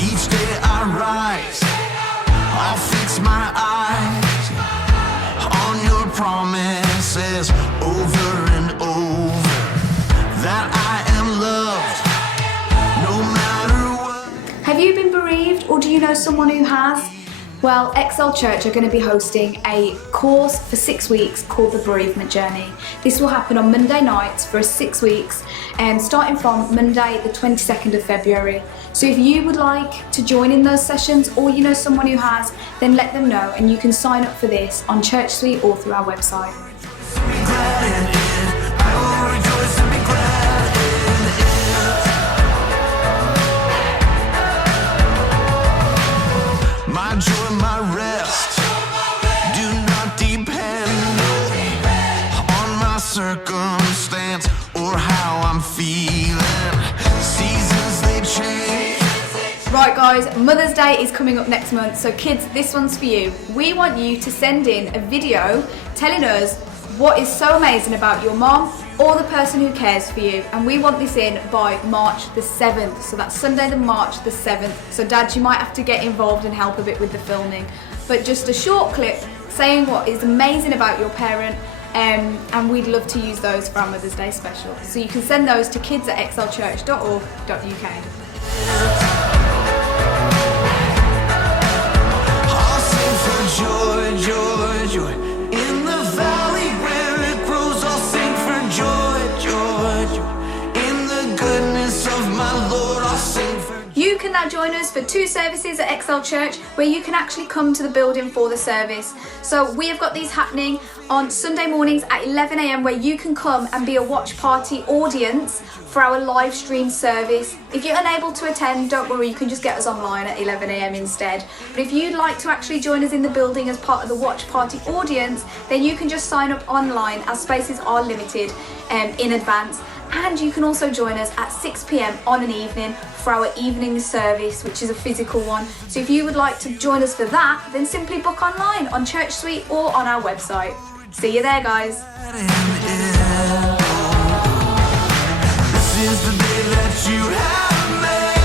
Each day I rise, I'll fix my eyes on your promises over and over, that I am loved no matter what. Have you been bereaved, or do you know someone who has? Well, Excel Church are going to be hosting a course for 6 weeks called The Bereavement Journey. This will happen on Monday nights for 6 weeks, starting from Monday the 22nd of February. So if you would like to join in those sessions, or you know someone who has, then let them know, and you can sign up for this on Church Suite or through our website. My joy, my rest, do not depend on my circumstance or how I'm feeling. Seasons, they change. Right guys, Mother's Day is coming up next month, so kids, this one's for you. We want you to send in a video telling us what is so amazing about your mom or the person who cares for you, and we want this in by March the 7th, so that's Sunday the March the 7th. So dads, you might have to get involved and help a bit with the filming, but just a short clip saying what is amazing about your parent, and we'd love to use those for our Mother's Day special. So you can send those to kids@excelchurch.org.uk. I'll sing for joy, joy, joy. In the valley where it grows, I'll sing for joy, joy, joy. In the goodness of my Lord, I'll sing for joy. You can now join us for 2 services at Excel Church, where you can actually come to the building for the service. So we have got these happening on Sunday mornings at 11 a.m, where you can come and be a watch party audience for our live stream service. If you're unable to attend, don't worry, you can just get us online at 11 a.m. instead. But if you'd like to actually join us in the building as part of the watch party audience, then you can just sign up online, as spaces are limited in advance. And you can also join us at 6 p.m. on an evening for our evening service, which is a physical one. So if you would like to join us for that, then simply book online on Church Suite or on our website. See you there, guys. This is the day that you have made.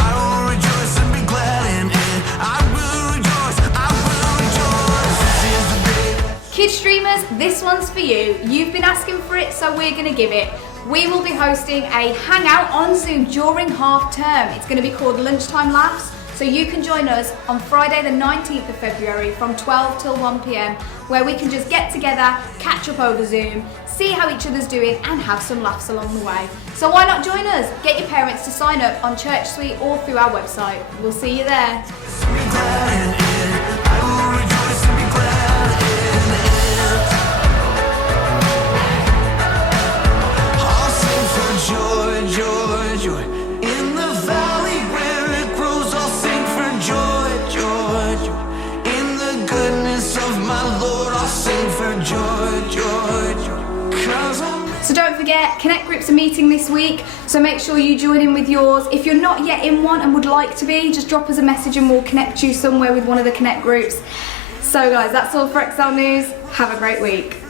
I will rejoice and be glad in it. I will rejoice, I will rejoice. This is the day. Kids streamers, this one's for you. You've been asking for it, so we're going to give it. We will be hosting a hangout on Zoom during half term. It's going to be called Lunchtime Laughs. So you can join us on Friday the 19th of February from 12 till 1 p.m, where we can just get together, catch up over Zoom, see how each other's doing, and have some laughs along the way. So why not join us? Get your parents to sign up on Church Suite or through our website. We'll see you there. Joy, joy, joy. In the valley where it grows, I'll sing for joy, joy, joy. In the goodness of my Lord, I'll sing for joy, joy, joy. 'Cause I'm... So don't forget, Connect groups are meeting this week, so make sure you join in with yours. If you're not yet in one and would like to be, just drop us a message and we'll connect you somewhere with one of the Connect groups. So guys, that's all for Excel News. Have a great week.